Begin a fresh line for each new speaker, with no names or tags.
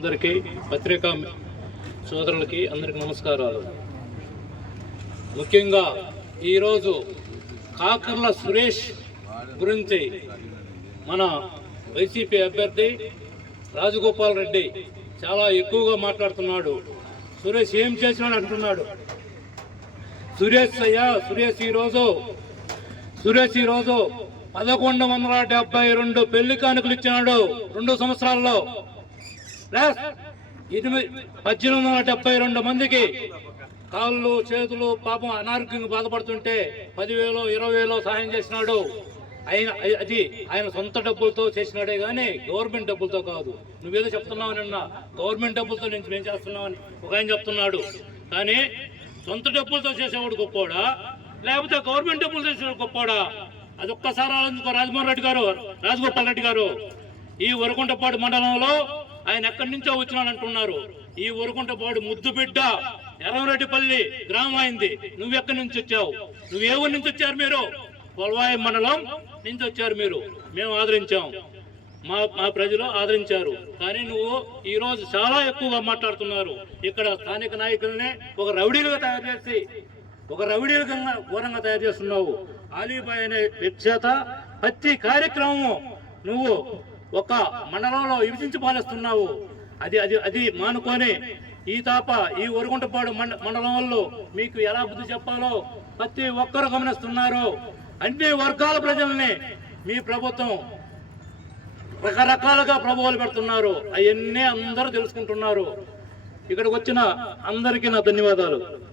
అందరికీ పత్రికా సోదరులకి అందరికీ నమస్కారాలు. ముఖ్యంగా ఈరోజు కాకర్ల సురేష్ గురించి మన వైసీపీ అభ్యర్థి రాజగోపాల్ రెడ్డి చాలా ఎక్కువగా మాట్లాడుతున్నాడు. సురేష్ ఏం చేసినాడు అంటున్నాడు. సురేష్ అయ్యా సురేష్ ఈరోజు సురేష్ ఈరోజు పదకొండు వందల డెబ్బై రెండు పెళ్ళి కానుకలు ఇచ్చినాడు రెండు సంవత్సరాల్లో. ప్లస్ ఎనిమిది పద్దెనిమిది వందల డెబ్బై రెండు మందికి కాళ్ళు చేతులు పాపం అనారోగ్యంగా బాధపడుతుంటే పదివేలు ఇరవై వేలు సహాయం చేసినాడు. ఆయన అది ఆయన సొంత డబ్బులతో చేసినాడే కానీ గవర్నమెంట్ డబ్బులతో కాదు. నువ్వేదో చెప్తున్నావు నిన్న గవర్నమెంట్ డబ్బులతో నుంచి మేము చేస్తున్నామని ఒక ఆయన చెప్తున్నాడు. కానీ సొంత డబ్బులతో చేసేవాడు గొప్పోడా? లేకపోతే గవర్నమెంట్ డబ్బులు చేసేవాడు గొప్పోడా? అది ఒక్కసారి ఆలోచించుకో రాజమోహన్ రెడ్డి గారు రాజగోపాల్ రెడ్డి గారు. ఈ వరకుంటపాడు మండలంలో ఆయన ఎక్కడి నుంచో వచ్చినాడు అంటున్నారు ఈ వరకుంటపాడు ముద్దు బిడ్డ. ఎర్రంరెడ్డిపల్లి గ్రామం అయింది. నువ్వు ఎక్కడి నుంచి వచ్చావు? నువ్వు ఏ ఊరి నుంచి వచ్చారు మీరు? పొలవాయి మండలం నుంచి వచ్చారు మీరు. మేము ఆదరించాం. మా మా ప్రజలు ఆదరించారు. కానీ నువ్వు ఈరోజు చాలా ఎక్కువగా మాట్లాడుతున్నారు. ఇక్కడ స్థానిక నాయకులనే ఒక రౌడీలుగా తయారు చేసి ఒక రౌడీలుగా ఘోరంగా తయారు చేస్తున్నావు. ఆలీబాయ్ అనే వ్యక్తి చేత ప్రతి కార్యక్రమము నువ్వు ఒక మండలంలో విభజించి పాలిస్తున్నావు. అది అది అది మానుకొని ఈ తాప ఈ ఒరుగుంటపాడు మండ మండలంలో మీకు ఎలా బుద్ధి చెప్పాలో ప్రతి ఒక్కరు గమనిస్తున్నారు. అన్ని వర్గాల ప్రజల్ని మీ ప్రభుత్వం రకరకాలుగా ప్రభువులు పెడుతున్నారు. అవన్నీ అందరూ తెలుసుకుంటున్నారు. ఇక్కడికి వచ్చిన అందరికీ నా ధన్యవాదాలు.